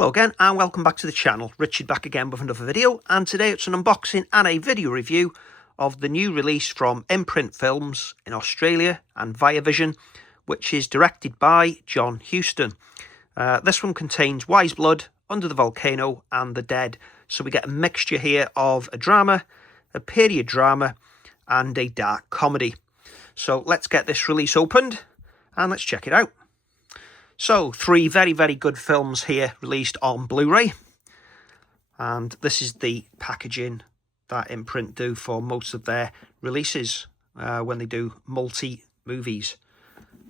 Hello again and welcome back to the channel. Richard back again with another video, and today it's an unboxing and a video review of the new release from Imprint Films in Australia and Via Vision, which is directed by John Huston. This one contains Wise Blood, Under the Volcano and The Dead, so we get a mixture here of a drama, a period drama and a dark comedy. So let's get this release opened and let's check it out. So, three very, very good films here released on Blu-ray. And this is the packaging that Imprint do for most of their releases when they do multi-movies.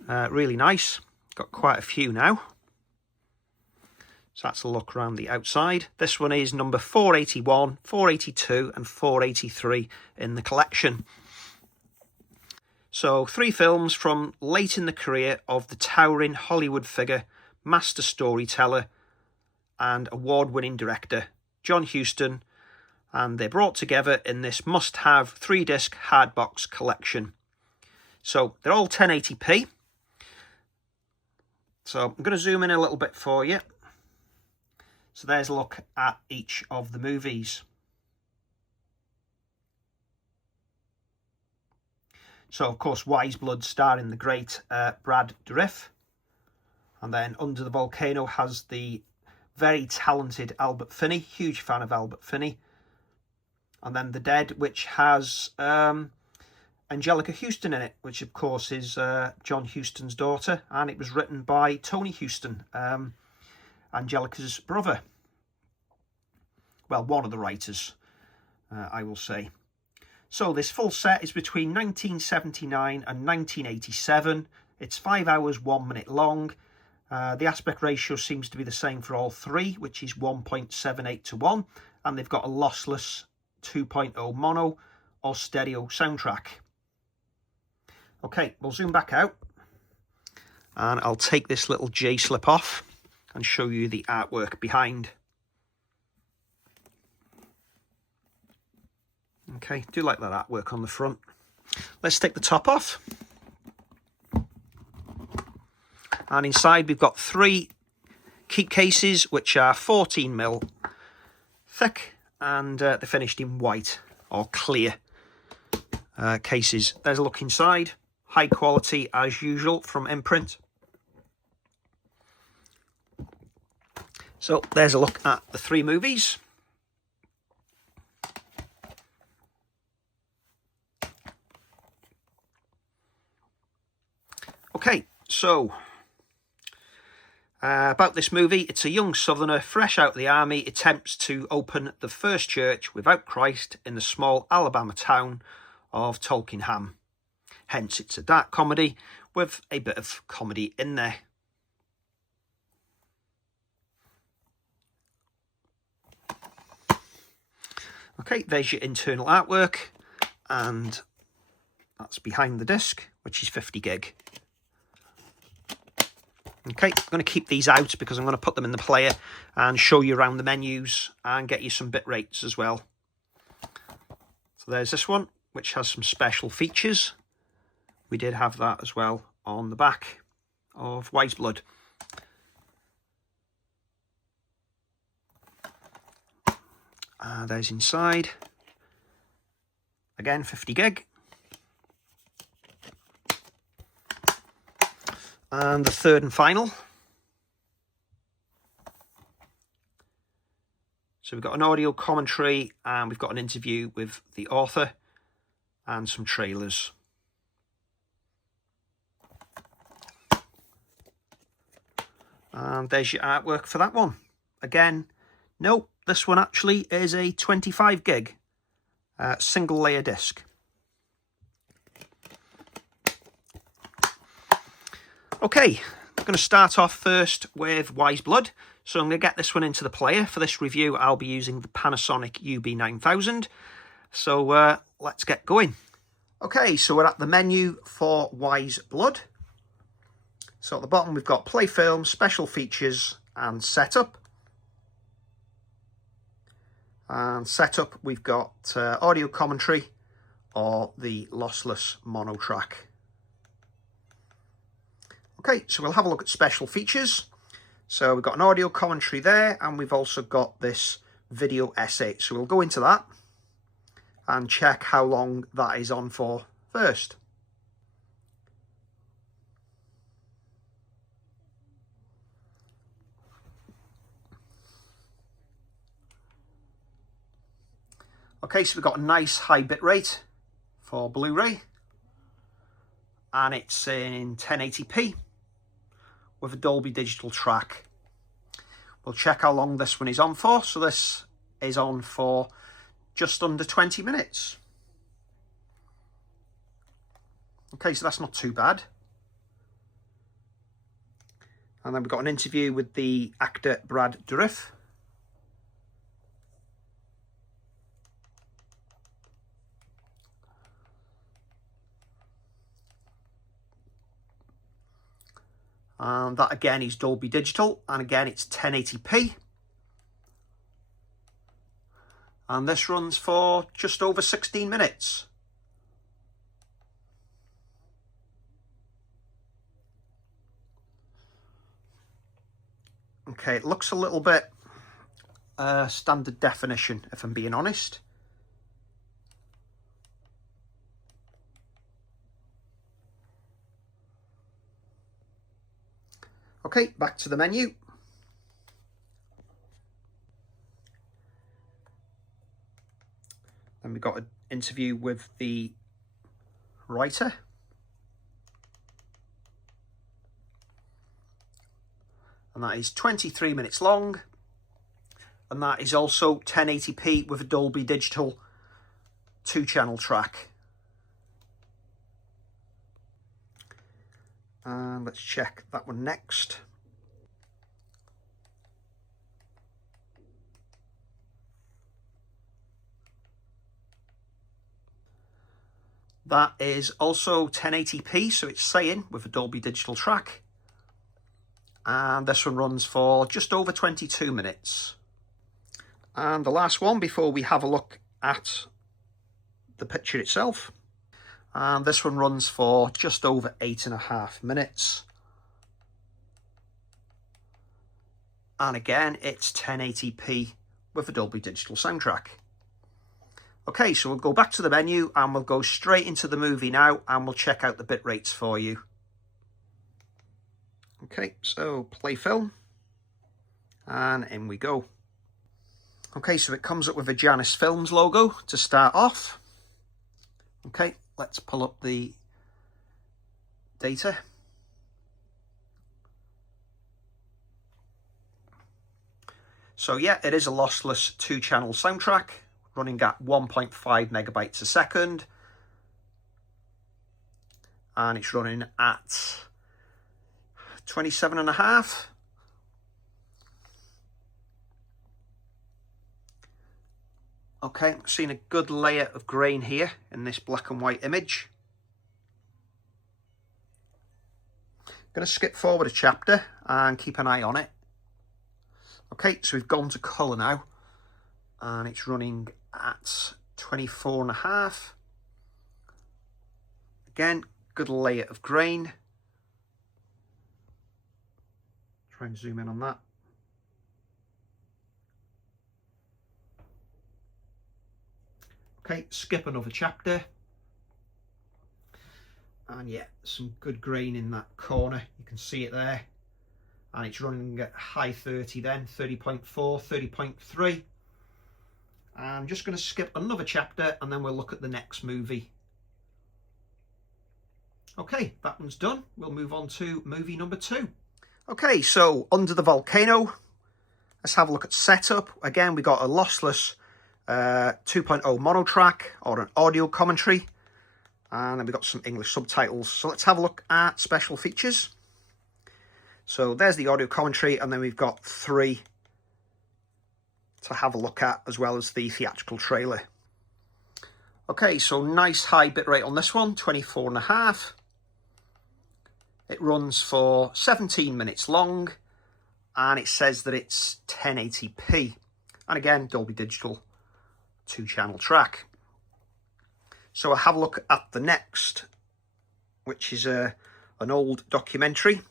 Really nice. Got quite a few now. So that's a look around the outside. This one is number 481, 482 and 483 in the collection. So, three films from late in the career of the towering Hollywood figure, master storyteller and award-winning director, John Huston, and they're brought together in this must-have 3-disc hardbox collection. So, they're all 1080p. So, I'm going to zoom in a little bit for you. So, there's a look at each of the movies. So, of course, Wise Blood starring the great Brad Dourif. And then Under the Volcano has the very talented Albert Finney. Huge fan of Albert Finney. And then The Dead, which has Angelica Huston in it, which, of course, is John Huston's daughter. And it was written by Tony Huston, Angelica's brother. Well, one of the writers, I will say. So this full set is between 1979 and 1987. It's 5 hours, 1 minute long. The aspect ratio seems to be the same for all three, which is 1.78 to 1. And they've got a lossless 2.0 mono or stereo soundtrack. Okay, we'll zoom back out. And I'll take this little J-slip off and show you the artwork behind. Okay, do like that artwork on the front. Let's take the top off. And inside we've got three keep cases, which are 14mm thick, and they're finished in white or clear cases. There's a look inside. High quality as usual from Imprint. So there's a look at the three movies. Okay, so about this movie, it's a young southerner fresh out of the army attempts to open the first church without Christ in the small Alabama town of Tolkenham. Hence, it's a dark comedy with a bit of comedy in there. Okay, there's your internal artwork, and that's behind the disc, which is 50 gig. Okay, I'm going to keep these out because I'm going to put them in the player and show you around the menus and get you some bit rates as well. So there's this one, which has some special features. We did have that as well on the back of Wise Blood. There's inside. Again, 50 gig. And the third and final. So we've got an audio commentary and we've got an interview with the author and some trailers. And there's your artwork for that one. Again, nope, this one actually is a 25 gig single layer disc. Okay, I'm going to start off first with Wise Blood. So I'm going to get this one into the player. For this review, I'll be using the Panasonic UB9000. So let's get going. Okay, so we're at the menu for Wise Blood. So at the bottom, we've got Play Film, Special Features and Setup. And Setup, we've got audio commentary or the lossless mono track. Okay, so we'll have a look at special features. So we've got an audio commentary there, and we've also got this video essay. So we'll go into that and check how long that is on for first. Okay, so we've got a nice high bit rate for Blu-ray, and it's in 1080p with a Dolby Digital track. We'll check how long this one is on for. So this is on for just under 20 minutes. Okay, so that's not too bad. And then we've got an interview with the actor Brad Dourif. And that again is Dolby Digital, and again it's 1080p. And this runs for just over 16 minutes. Okay, it looks a little bit standard definition, if I'm being honest. Okay, back to the menu. Then we've got an interview with the writer. And that is 23 minutes long. And that is also 1080p with a Dolby Digital 2-channel track. And let's check that one next. That is also 1080p, so it's saying with a Dolby Digital track. And this one runs for just over 22 minutes. And the last one before we have a look at the picture itself. And this one runs for just over 8.5 minutes. And again, it's 1080p with a Dolby Digital soundtrack. Okay, so we'll go back to the menu and we'll go straight into the movie now, and we'll check out the bit rates for you. Okay, so play film, and in we go. Okay, so it comes up with a Janus Films logo to start off. Okay, let's pull up the data. So yeah, it is a lossless 2-channel soundtrack running at 1.5 megabytes a second. And it's running at 27.5. Okay, seeing a good layer of grain here in this black and white image. Going to skip forward a chapter and keep an eye on it. Okay, so we've gone to colour now, and it's running at 24.5. Again, good layer of grain. Try and zoom in on that. Okay, skip another chapter. And yeah, some good grain in that corner. You can see it there. And it's running at high 30 then, 30.4, 30.3. I'm just going to skip another chapter and then we'll look at the next movie. Okay, that one's done. We'll move on to movie number 2. Okay, so under the Volcano, let's have a look at setup. Again, we got a lossless 2.0 mono track or an audio commentary. And then we've got some English subtitles. So let's have a look at special features. So there's the audio commentary, and then we've got 3 to have a look at, as well as the theatrical trailer. Okay, so nice high bitrate on this one, 24.5. It runs for 17 minutes long, and it says that it's 1080p. And again, Dolby Digital 2-channel track. So I'll have a look at the next, which is an old documentary.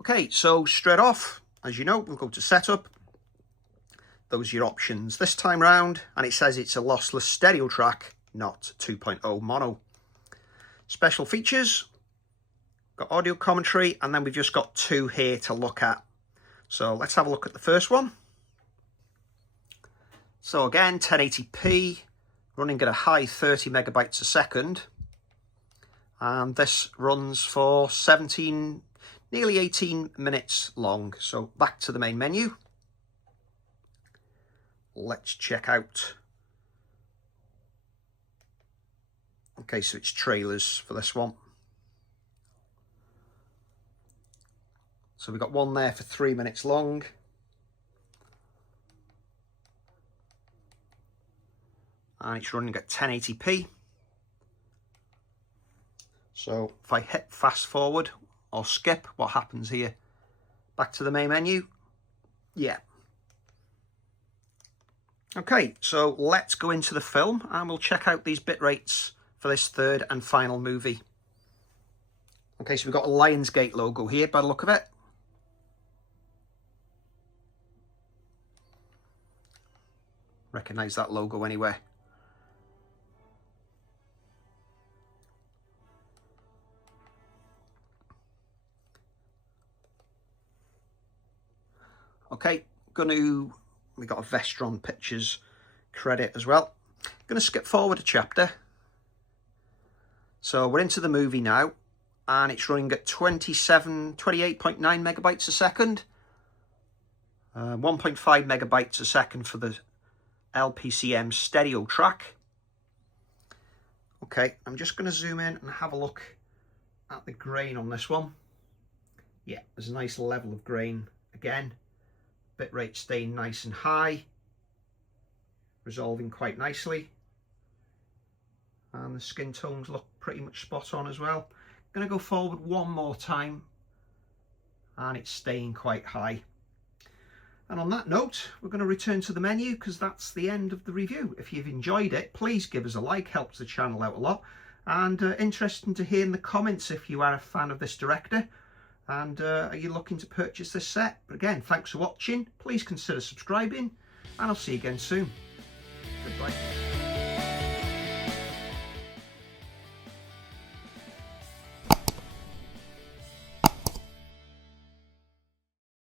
Okay, so straight off, as you know, we'll go to setup. Those are your options this time round, and it says it's a lossless stereo track, not 2.0 mono. Special features, got audio commentary, and then we've just got two here to look at. So let's have a look at the first one. So again, 1080p, running at a high 30 megabytes a second. And this runs for nearly 18 minutes long. So back to the main menu. Let's check out. Okay, so it's trailers for this one. So we've got one there for 3 minutes long. And it's running at 1080p. So if I hit fast forward or skip, what happens here? Back to the main menu. Yeah. Okay, so let's go into the film and we'll check out these bit rates for this third and final movie. Okay, so we've got a Lionsgate logo here by the look of it. Recognise that logo anywhere. Okay, we got a Vestron Pictures credit as well. Gonna skip forward a chapter. So we're into the movie now, and it's running at 28.9 megabytes a second. 1.5 megabytes a second for the LPCM stereo track. Okay, I'm just gonna zoom in and have a look at the grain on this one. Yeah, there's a nice level of grain again. Bitrate staying nice and high, resolving quite nicely, and the skin tones look pretty much spot on as well. Going to go forward one more time, and it's staying quite high. And on that note, we're going to return to the menu because that's the end of the review. If you've enjoyed it, please give us a like, helps the channel out a lot, and interesting to hear in the comments if you are a fan of this director. And are you looking to purchase this set? But again, thanks for watching. Please consider subscribing, and I'll see you again soon. Goodbye.